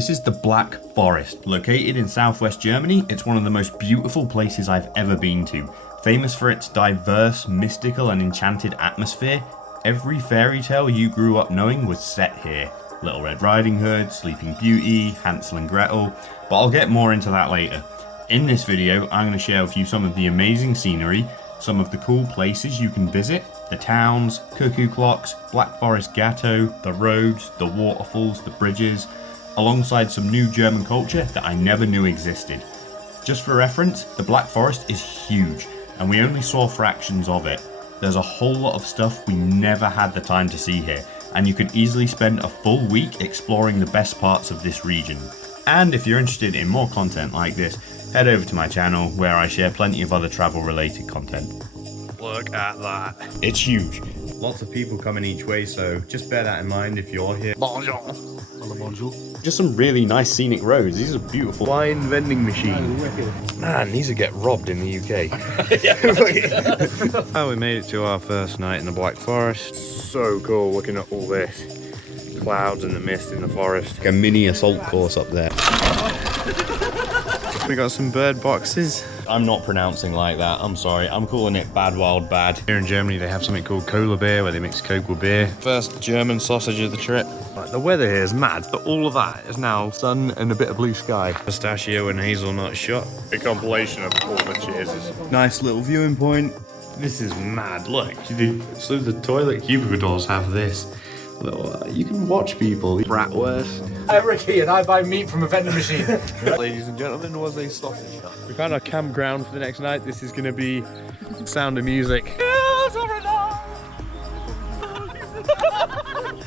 This is the Black Forest. Located in southwest Germany, it's one of the most beautiful places I've ever been to. Famous for its diverse, mystical and enchanted atmosphere, every fairy tale you grew up knowing was set here. Little Red Riding Hood, Sleeping Beauty, Hansel and Gretel, but I'll get more into that later. In this video, I'm going to share with you some of the amazing scenery, some of the cool places you can visit, the towns, cuckoo clocks, Black Forest gateau, the roads, the waterfalls, the bridges, alongside some new German culture that I never knew existed. Just for reference, the Black Forest is huge, and we only saw fractions of it. There's a whole lot of stuff we never had the time to see here, and you could easily spend a full week exploring the best parts of this region. And if you're interested in more content like this, head over to my channel where I share plenty of other travel related content. Look at that. It's huge. Lots of people coming each way, so just bear that in mind if you're here. Bonjour. Just some really nice scenic roads. These are beautiful. Wine vending machine. Man, these would get robbed in the UK. Oh, we made it to our first night in the Black Forest. So cool looking at all this. Clouds and the mist in the forest. Like a mini assault course up there. We got some bird boxes. I'm not pronouncing like that, I'm sorry. I'm calling it Bad Wildbad. Here in Germany they have something called cola beer where they mix Coke with beer. First German sausage of the trip. Like, the weather here is mad, but all of that is now sun and a bit of blue sky. Pistachio and hazelnut shot. A compilation of all the cheeses. Nice little viewing point. This is mad, look. So the toilet cubicle doors have this. You can watch people. Bratwurst. I'm Ricky and I buy meat from a vending machine. Ladies and gentlemen, was a sausage shop. We found our campground for the next night. This is going to be Sound of Music.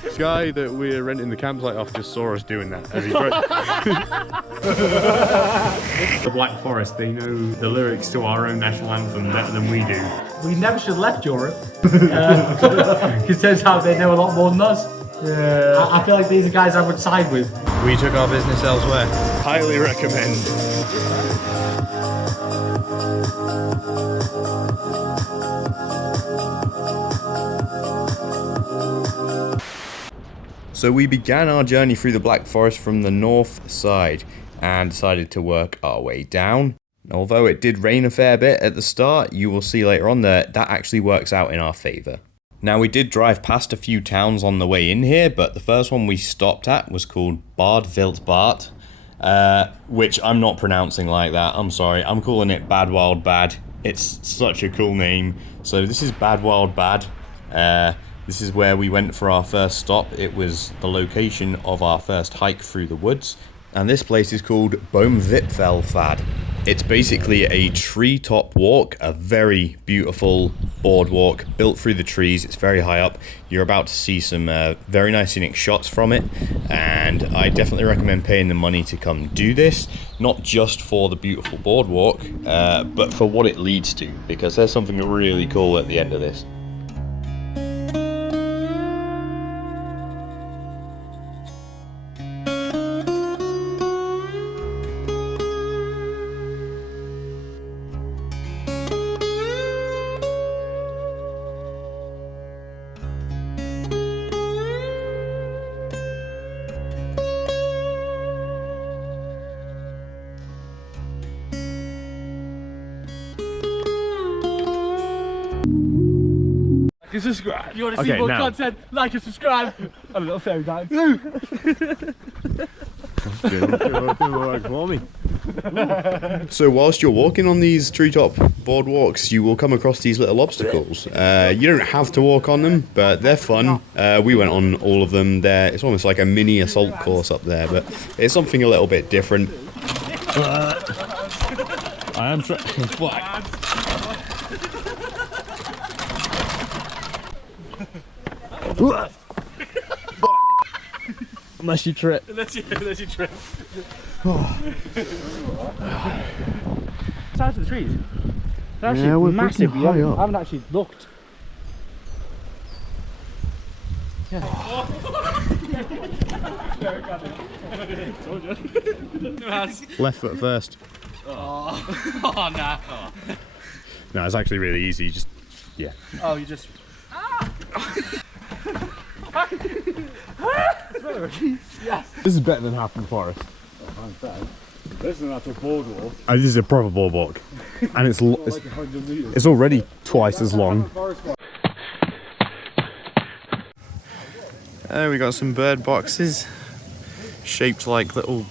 This guy that we're renting the campsite off just saw us doing that as he broke. The Black Forest, they know the lyrics to our own national anthem better than we do. We never should have left Europe. Because turns out they know a lot more than us. I feel like these are guys I would side with. We took our business elsewhere. Highly recommend. So we began our journey through the Black Forest from the north side and decided to work our way down. Although it did rain a fair bit at the start, you will see later on that actually works out in our favour. Now we did drive past a few towns on the way in here, but the first one we stopped at was called Bad Wildbad, which I'm not pronouncing like that, I'm sorry. I'm calling it Bad Wildbad. It's such a cool name. So this is Bad Wildbad. This is where we went for our first stop. It was the location of our first hike through the woods. And this place is called Boomwipfelpfad. It's basically a treetop walk, a very beautiful boardwalk built through the trees. It's very high up. You're about to see some very nice scenic shots from it. And I definitely recommend paying the money to come do this. Not just for the beautiful boardwalk, but for what it leads to. Because there's something really cool at the end of this. Like and subscribe. If you want to see more content, like and subscribe. And a little fairy dance. So whilst you're walking on these treetop boardwalks, you will come across these little obstacles. You don't have to walk on them, but they're fun. We went on all of them there. It's almost like a mini assault course up there, but it's something a little bit different. I am trying. Unless you trip. Unless you trip. Sides of the trees. They're actually massive. I haven't actually looked. Yeah. Left foot first. Oh nah. No, it's actually really easy. Just, yeah. Oh, you just. This is better than Hampton Forest. This is an actual boardwalk. And this is a proper boardwalk. And it's already twice as long. We got some bird boxes shaped like little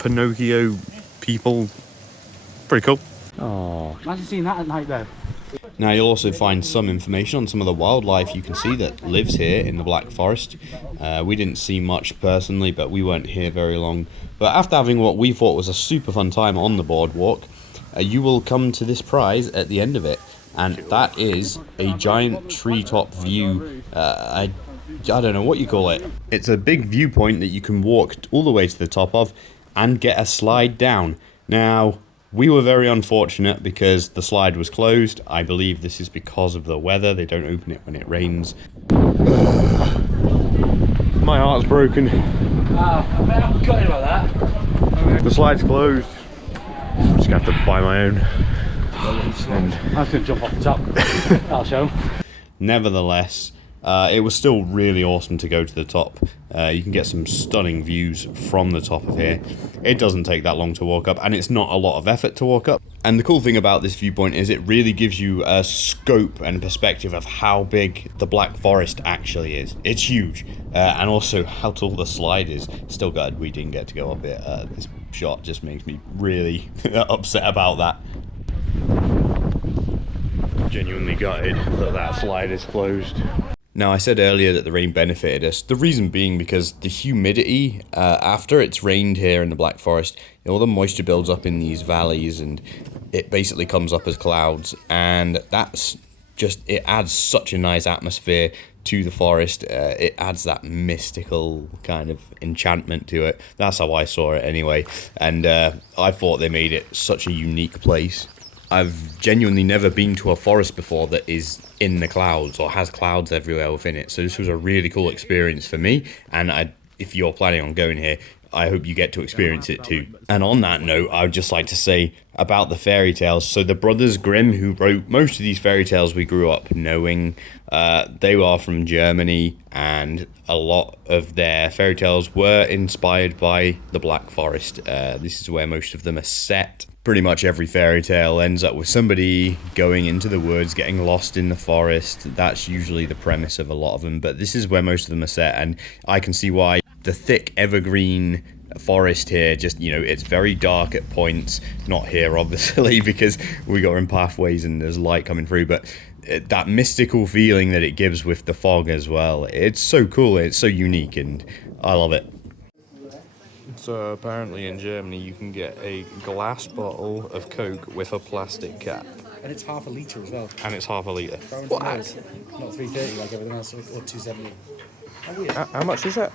Pinocchio people. Pretty cool. Oh. Imagine seeing that at night though. Now you'll also find some information on some of the wildlife you can see that lives here in the Black Forest. We didn't see much personally, but we weren't here very long. But after having what we thought was a super fun time on the boardwalk, you will come to this prize at the end of it. And that is a giant treetop view. I don't know what you call it. It's a big viewpoint that you can walk all the way to the top of and get a slide down. Now, we were very unfortunate because the slide was closed. I believe this is because of the weather. They don't open it when it rains. My heart's broken. I'm gutted about that. The slide's closed. I'm just gonna have to buy my own. I was going to jump off the top. I'll show them. Nevertheless, it was still really awesome to go to the top. You can get some stunning views from the top of here. It doesn't take that long to walk up, and it's not a lot of effort to walk up. And the cool thing about this viewpoint is it really gives you a scope and perspective of how big the Black Forest actually is. It's huge, and also how tall the slide is. Still glad we didn't get to go up it. This shot just makes me really upset about that. Genuinely gutted that slide is closed. Now, I said earlier that the rain benefited us. The reason being because the humidity, after it's rained here in the Black Forest, all the moisture builds up in these valleys and it basically comes up as clouds. And that's just, it adds such a nice atmosphere to the forest. It adds that mystical kind of enchantment to it. That's how I saw it anyway. And I thought they made it such a unique place. I've genuinely never been to a forest before that is in the clouds or has clouds everywhere within it. So this was a really cool experience for me. And if you're planning on going here, I hope you get to experience it too. And on that note, I would just like to say about the fairy tales. So the Brothers Grimm, who wrote most of these fairy tales we grew up knowing, they are from Germany, and a lot of their fairy tales were inspired by the Black Forest. This is where most of them are set. Pretty much every fairy tale ends up with somebody going into the woods, getting lost in the forest. That's usually the premise of a lot of them, but this is where most of them are set, and I can see why. The thick evergreen forest here, just, you know, it's very dark at points. Not here, obviously, because we got in pathways and there's light coming through, but that mystical feeling that it gives with the fog as well. It's so cool, it's so unique, and I love it. So apparently in Germany you can get a glass bottle of Coke with a plastic cap. And it's half a litre as well. And it's half a litre. What? Not 3.30 like everything else, or 2.70. Oh, weird. How much is that?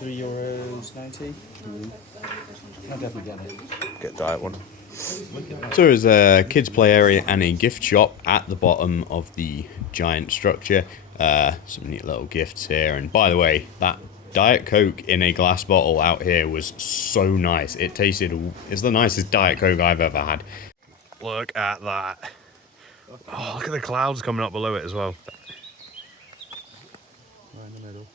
€3.90. I'll definitely get it. Get diet one. So there's a kids play area and a gift shop at the bottom of the giant structure. Some neat little gifts here. And by the way, that Diet Coke in a glass bottle out here was so nice. It tasted, it's the nicest Diet Coke I've ever had. Look at that. Oh, look at the clouds coming up below it as well. Right in the middle.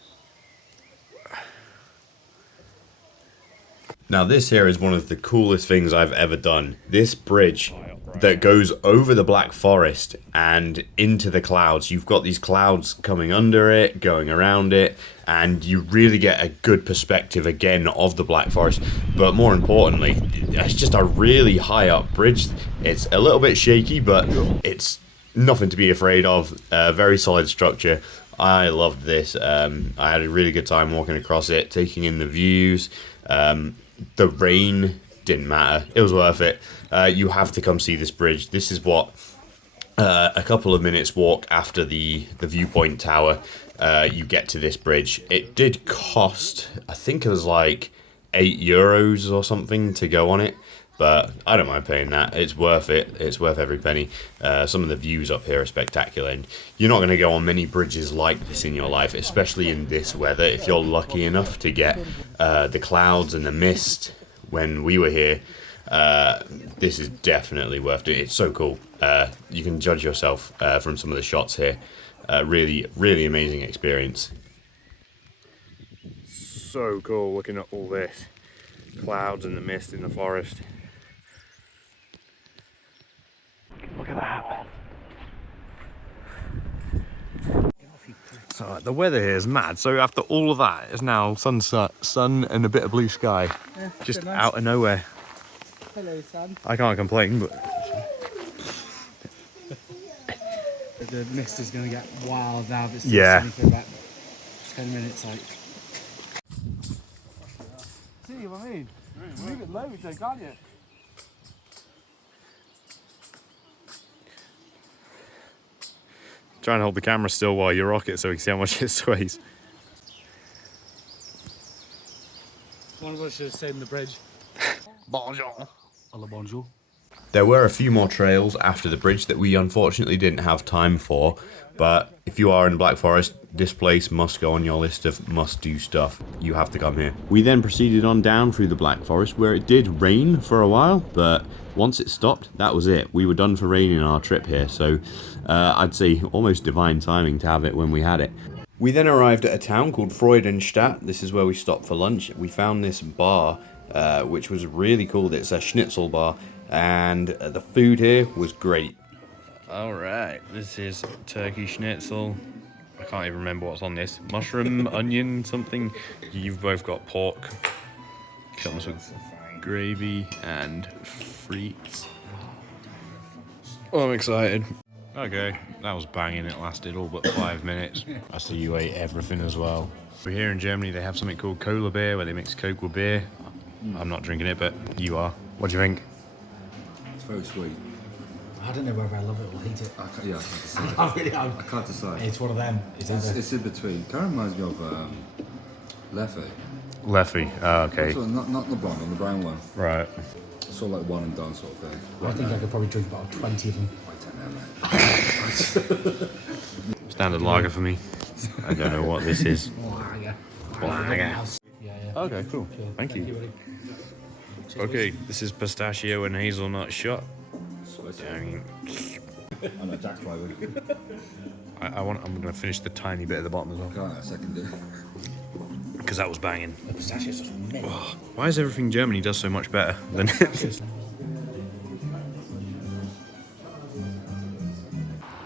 Now this here is one of the coolest things I've ever done. This bridge that goes over the Black Forest and into the clouds. You've got these clouds coming under it, going around it, and you really get a good perspective again of the Black Forest. But more importantly, it's just a really high up bridge. It's a little bit shaky, but it's nothing to be afraid of. Very solid structure. I loved this. I had a really good time walking across it, taking in the views. The rain didn't matter. It was worth it. You have to come see this bridge. This is what a couple of minutes walk after the viewpoint tower. You get to this bridge. It did cost, I think it was like €8 or something to go on it, but I don't mind paying that. It's worth it. It's worth every penny. Some of the views up here are spectacular, and you're not going to go on many bridges like this in your life, especially in this weather. If you're lucky enough to get the clouds and the mist when we were here, this is definitely worth it. It's so cool. You can judge yourself from some of the shots here. Really, really amazing experience. So cool looking at all this. Clouds and the mist in the forest. Look at that. So the weather here is mad. So after all of that, it's now sunset, sun and a bit of blue sky. Yeah, just nice. out of nowhere. Hello, Sam. I can't complain, but The mist is going to get wild now. If it's Yeah. sunny for about 10 minutes, like. See what I mean? Move it low, though, can't you? try and hold the camera still while you rock it so we can see how much it sways. One of us should have stayed in the bridge. Bonjour. Hello, bonjour. There were a few more trails after the bridge that we unfortunately didn't have time for, but if you are in the Black Forest, this place must go on your list of must-do stuff. You have to come here. We then proceeded on down through the Black Forest, where it did rain for a while, but once it stopped, that was it. We were done for rain in our trip here, so I'd say almost divine timing to have it when we had it. We then arrived at a town called Freudenstadt. This is where we stopped for lunch. We found this bar, which was really cool. It's a schnitzel bar, and the food here was great. Alright, this is turkey schnitzel. I can't even remember what's on this. Mushroom, onion, something. You've both got pork. Comes with gravy and frites. Oh, I'm excited. Okay, that was banging. It lasted all but 5 minutes. I see you ate everything as well. We're here in Germany. They have something called cola beer, where they mix Coke with beer. I'm not drinking it, but you are. What do you think? It's very sweet. I don't know whether I love it or hate it. I can't decide. I really am. I can't decide. It's one of them. It's in between. Kind of reminds me of Leffy. Leffy. Oh, okay. So not the blonde one, the brown one. Right. Sort of like one and done sort of thing. I think I could probably drink about 20 of them. Standard lager for me. I don't know what this is. Lager. Yeah. Okay, cool. Thank you. Okay, this is pistachio and hazelnut shot. I'm a Jack Driver. I'm gonna finish the tiny bit at the bottom as well, Can't I second it? because that was banging. The pistachio's just mint. Why is everything Germany does so much better than?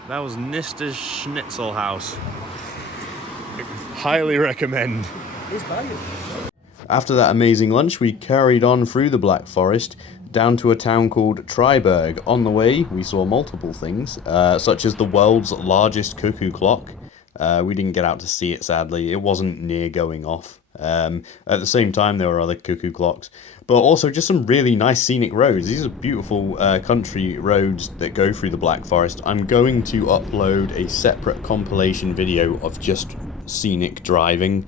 That was Nister's Schnitzel House. Highly recommend. It's banging. After that amazing lunch, we carried on through the Black Forest down to a town called Triberg. On the way, we saw multiple things, such as the world's largest cuckoo clock. We didn't get out to see it, sadly. It wasn't near going off. At the same time, there were other cuckoo clocks, but also just some really nice scenic roads. These are beautiful country roads that go through the Black Forest. I'm going to upload a separate compilation video of just scenic driving.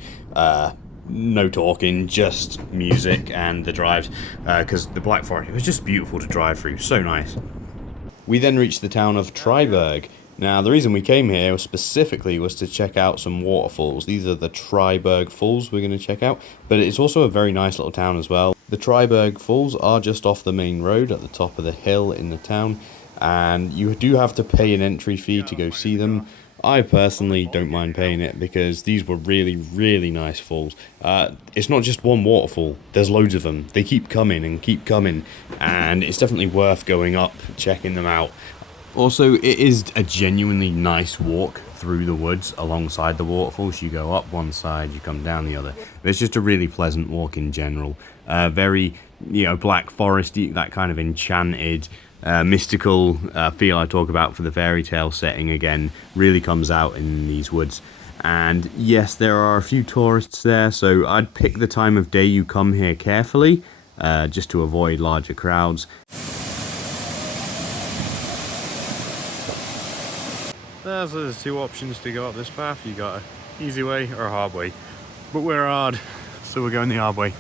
No talking, just music and the drives, because the Black Forest, it was just beautiful to drive through, so nice. We then reached the town of Triberg. Now, the reason we came here specifically was to check out some waterfalls. These are the Triberg Falls we're going to check out, but it's also a very nice little town as well. The Triberg Falls are just off the main road at the top of the hill in the town, and you do have to pay an entry fee to go see them. I personally don't mind paying it because these were really, really nice falls. It's not just one waterfall, there's loads of them. They keep coming, and it's definitely worth going up, checking them out. Also, it is a genuinely nice walk through the woods alongside the waterfalls. You go up one side, you come down the other. It's just a really pleasant walk in general. Very, Black Foresty, that kind of enchanted, mystical feel I talk about for the fairy tale setting again really comes out in these woods. And yes, there are a few tourists there, so I'd pick the time of day you come here carefully, just to avoid larger crowds. There's two options to go up this path. You got an easy way or a hard way, but we're hard, so we're going the hard way.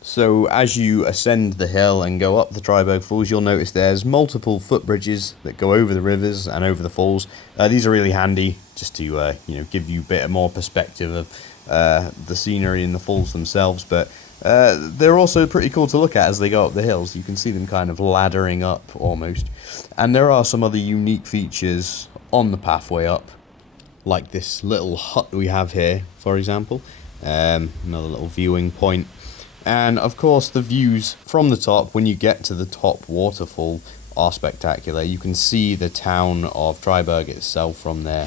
So as you ascend the hill and go up the Triberg Falls, you'll notice there's multiple footbridges that go over the rivers and over the falls. These are really handy just to give you a bit more perspective of the scenery in the falls themselves, but they're also pretty cool to look at as they go up the hills. You can see them kind of laddering up almost, and there are some other unique features on the pathway up. like this little hut we have here, for example. Another little viewing point. And of course the views from the top, when you get to the top waterfall, are spectacular. You can see the town of Triberg itself from there.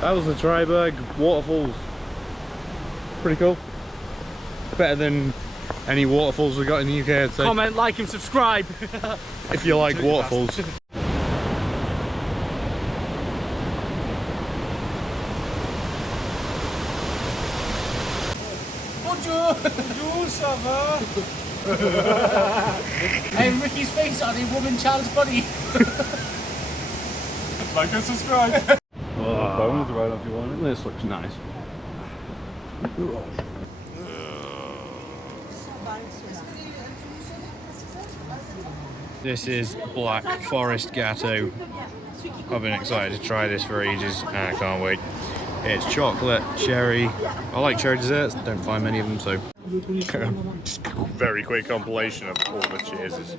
That was the Triberg waterfalls. Pretty cool. Better than any waterfalls we got in the UK, I'd say. Comment, like and subscribe. If you like waterfalls. Bonjour, ça va? And Ricky's face on a woman child's body. Like and subscribe. Bones right off you want it. This looks nice. This is Black Forest Gateau. I've been excited to try this for ages and I can't wait. It's chocolate, cherry. I like cherry desserts, don't find many of them, so. Very quick compilation of all the cheeses.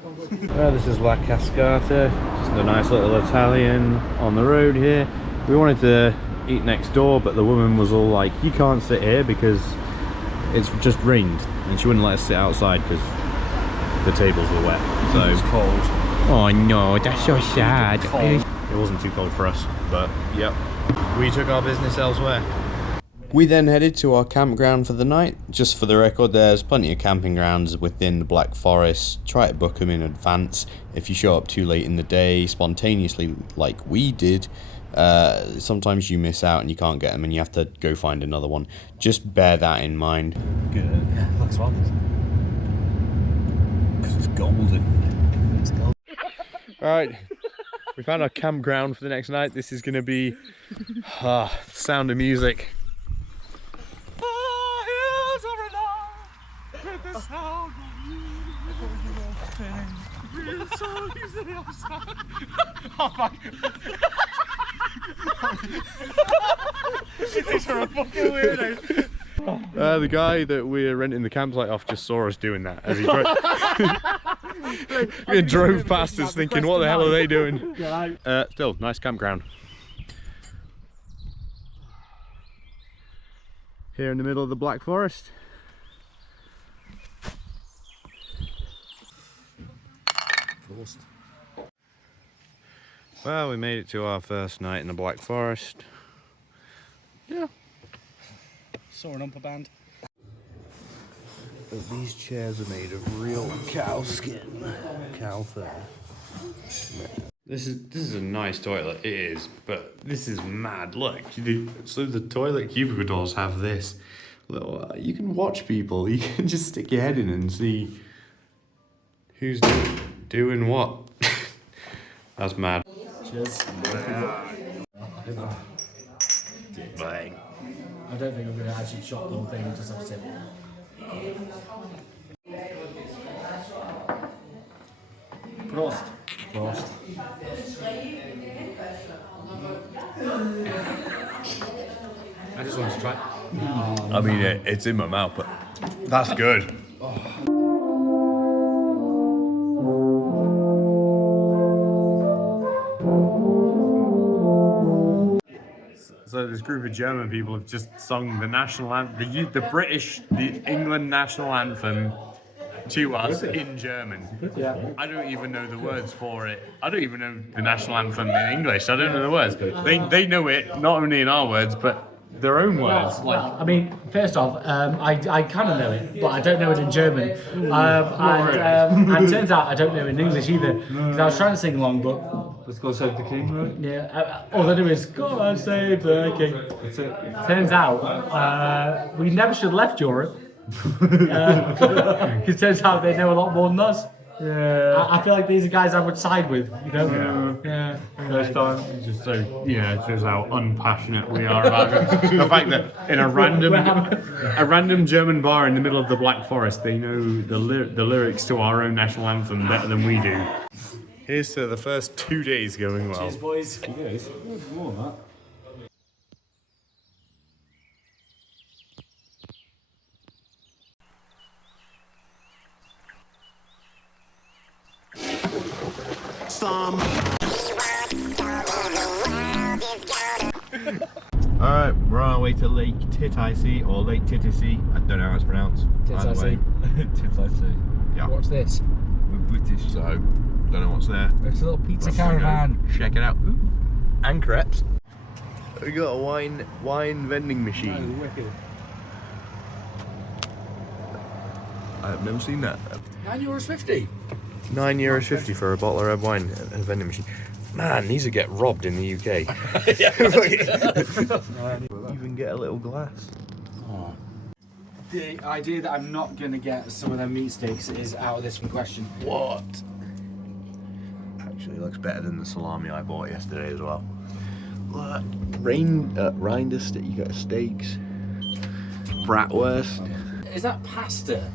Well, this is La Cascata, just a nice little Italian on the road here. We wanted to eat next door, but the woman was all like, you can't sit here because it's just rained, and she wouldn't let us sit outside because the tables were wet. So it's cold. Oh no, that's so sad. It wasn't too cold for us, but yep. We took our business elsewhere. We then headed to our campground for the night. Just for the record, there's plenty of camping grounds within the Black Forest. Try to book them in advance. If you show up too late in the day, spontaneously like we did, sometimes you miss out and you can't get them and you have to go find another one. Just bear that in mind. Good. Yeah, looks wrong. Because it's golden. It's gold. Alright, we found our campground for the next night. This is going to be Sound of Music. Oh fuck! These are a fucking weirdo. The guy that we're renting the campsite off just saw us doing that as he drove past us thinking, what the hell are they doing? Still, nice campground. Here in the middle of the Black Forest. Well, we made it to our first night in the Black Forest. Yeah. Saw an umper band. But these chairs are made of real cow skin. Cow fur. This is a nice toilet, it is, but this is mad. Look, so the toilet cubicle doors have this little, you can watch people, you can just stick your head in and see who's doing what. That's mad. Cheers. Bang. I don't think I'm going to actually shot the whole thing and just have a sip. Prost. Prost. I just want to try. I mean, it's in my mouth, but that's good. So this group of German people have just sung the national anthem, the England national anthem to us in German. Yeah. I don't even know the words for it. I don't even know the national anthem in English. I don't know the words. They know it, not only in our words, but their own words. Well, I mean, first off, I kind of know it, but I don't know it in German. And turns out I don't know it in English either. Because I was trying to sing along, but Let's go save the king, right? yeah, all I do is go and save the king. That's it. Turns out we never should have left Europe. Because turns out they know a lot more than us. Yeah. I feel like these are guys I would side with, you know? Yeah. First time, just so it shows how unpassionate we are about it. The fact that in a random German bar in the middle of the Black Forest, they know the lyrics to our own national anthem better than we do. Here's to the first 2 days going well. Cheers, boys. Yes. More than that. some. Alright, we're on our way to Lake Titisee, or Lake Titisee. I don't know how it's pronounced. Either way. Titisee. Yeah. What's this? We're British, so don't know what's there. It's a little pizza Let's go caravan. check it out. Ooh. And crepes. We got a wine vending machine. Wicked. I've never seen that. €9.50. €9.50 for a bottle of red wine at a vending machine. Man, these would get robbed in the UK. Even get a little glass. Oh. The idea that I'm not going to get some of them meat steaks is out of this one question. What? Actually, looks better than the salami I bought yesterday as well. Look, Rinder steak. You got steaks, bratwurst. Is that pasta?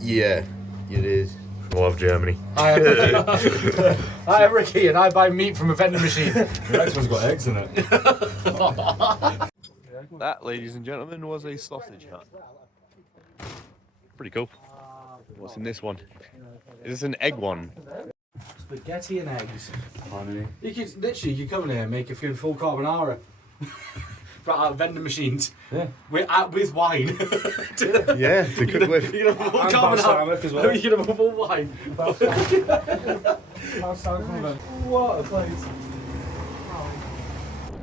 Yeah, it is. Love Germany. Hi, I'm Ricky, and I buy meat from a vending machine. The next one's got eggs in it. That, ladies and gentlemen, was a sausage hut. Pretty cool. What's in this one? Is this an egg one? Spaghetti and eggs. Honey. You could come in here and make a full carbonara. Out of vending machines. Yeah. With wine. Yeah, to cook with. You can have a full carbonara as well. You can have a full wine. What a place.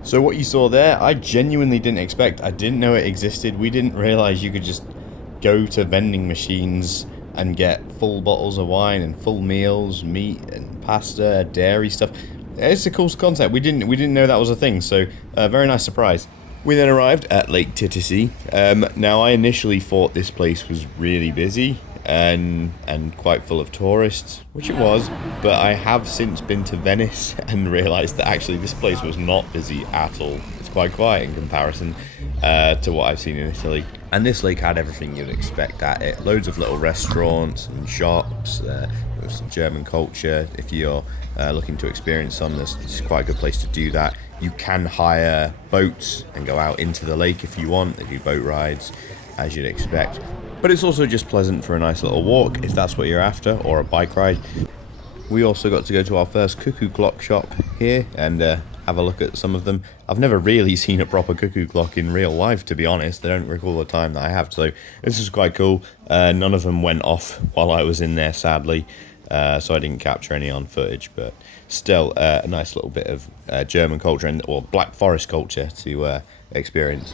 So what you saw there, I genuinely didn't expect. I didn't know it existed. We didn't realise you could just go to vending machines and get full bottles of wine and full meals, meat and pasta, dairy stuff. It's a cool concept. We didn't know that was a thing. So very nice surprise. We then arrived at Lake Titisee. Now I initially thought this place was really busy and quite full of tourists, which it was, but I have since been to Venice and realised that actually this place was not busy at all. It's quite quiet in comparison to what I've seen in Italy. And this lake had everything you'd expect at it. Loads of little restaurants and shops, some German culture. If you're looking to experience some, it's quite a good place to do that. You can hire boats and go out into the lake if you want. They do boat rides, as you'd expect. But it's also just pleasant for a nice little walk, if that's what you're after, or a bike ride. We also got to go to our first cuckoo clock shop here and have a look at some of them. I've never really seen a proper cuckoo clock in real life, to be honest. I don't recall the time that I have, so this is quite cool. None of them went off while I was in there, sadly. So I didn't capture any on footage, but still a nice little bit of German culture or Black Forest culture to experience.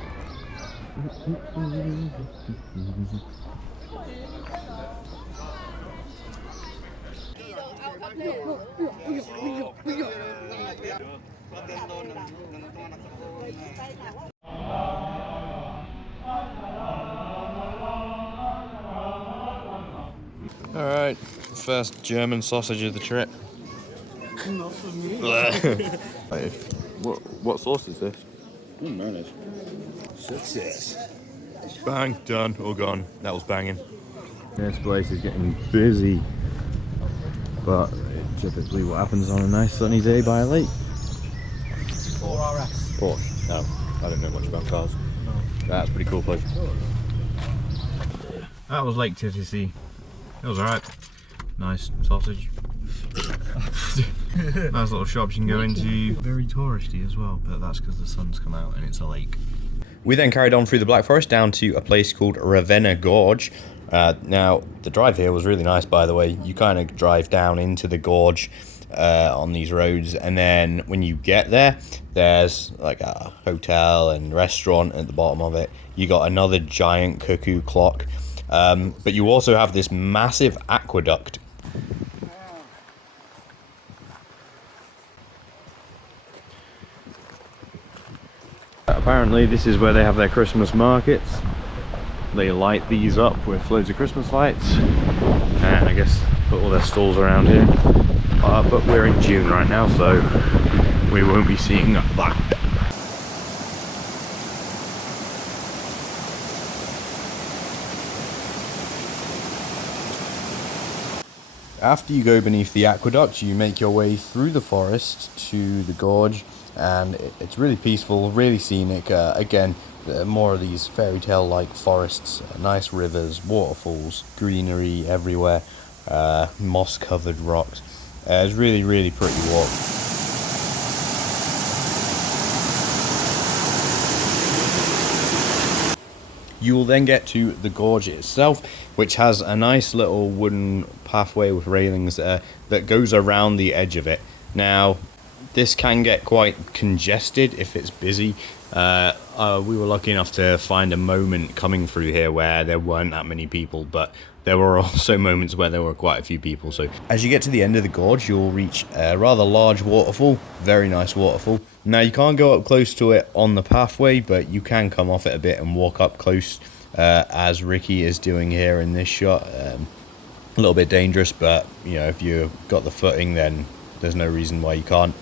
Alright, first German sausage of the trip. Not for me. What sauce is this? Mayonnaise. Success. Bang, done, all gone. That was banging. This place is getting busy, but typically what happens on a nice sunny day by a lake. 4RS. Porsche. No, I don't know much about cars. That's a pretty cool place. That was Lake Titisee. It was alright. Nice sausage. Nice little shops you can go into. Very touristy as well, but that's because the sun's come out and it's a lake. We then carried on through the Black Forest down to a place called Ravenna Gorge. Now, the drive here was really nice, by the way. You kind of drive down into the gorge on these roads, and then when you get there, there's like a hotel and restaurant at the bottom of it. You got another giant cuckoo clock, but you also have this massive aqueduct. Apparently this is where they have their Christmas markets. They light these up with loads of Christmas lights and I guess put all their stalls around here. But we're in June right now, so we won't be seeing that. After you go beneath the aqueduct, you make your way through the forest to the gorge, and it's really peaceful, really scenic. Again, more of these fairy tale like forests, nice rivers, waterfalls, greenery everywhere, moss covered rocks. It's really, really pretty walk. You will then get to the gorge itself, which has a nice little wooden pathway with railings there that goes around the edge of it. Now, this can get quite congested if it's busy. We were lucky enough to find a moment coming through here where there weren't that many people, but there were also moments where there were quite a few people. So as you get to the end of the gorge, you'll reach a rather large waterfall, very nice waterfall. Now you can't go up close to it on the pathway, but you can come off it a bit and walk up close, as Ricky is doing here in this shot. A little bit dangerous, but you know, if you've got the footing, then there's no reason why you can't.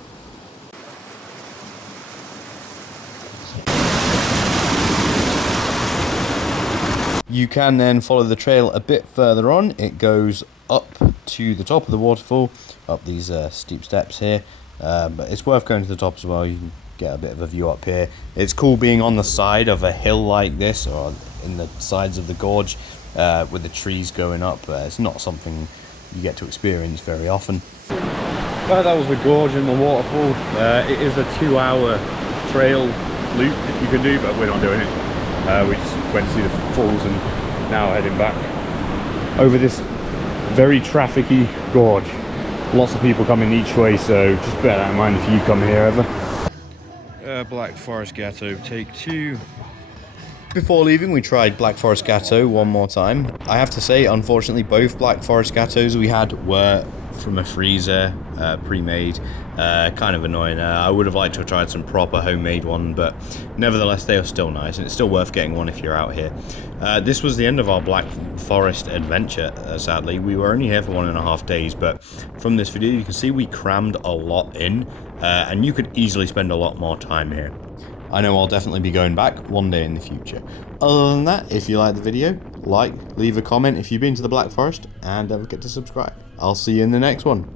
You can then follow the trail a bit further on. It goes up to the top of the waterfall, up these steep steps here. But it's worth going to the top as well. You can get a bit of a view up here. It's cool being on the side of a hill like this, or in the sides of the gorge, with the trees going up. It's not something you get to experience very often. Well, that was the gorge and the waterfall. It is a 2-hour trail loop that you can do, but we're not doing it. We just went to see the falls and now heading back over this very trafficy gorge. Lots of people coming each way, so just bear that in mind if you come here ever. Black Forest Gateau, take 2. Before leaving, we tried Black Forest Gateau one more time. I have to say, unfortunately, both Black Forest Gateaus we had were from a freezer, pre-made. Kind of annoying. I would have liked to have tried some proper homemade one, but nevertheless they are still nice, and it's still worth getting one if you're out here. This was the end of our Black Forest adventure, sadly. We were only here for 1.5 days, but from this video you can see we crammed a lot in, and you could easily spend a lot more time here. I know I'll definitely be going back one day in the future. Other than that, if you like the video, leave a comment if you've been to the Black Forest, and don't forget to subscribe. I'll see you in the next one.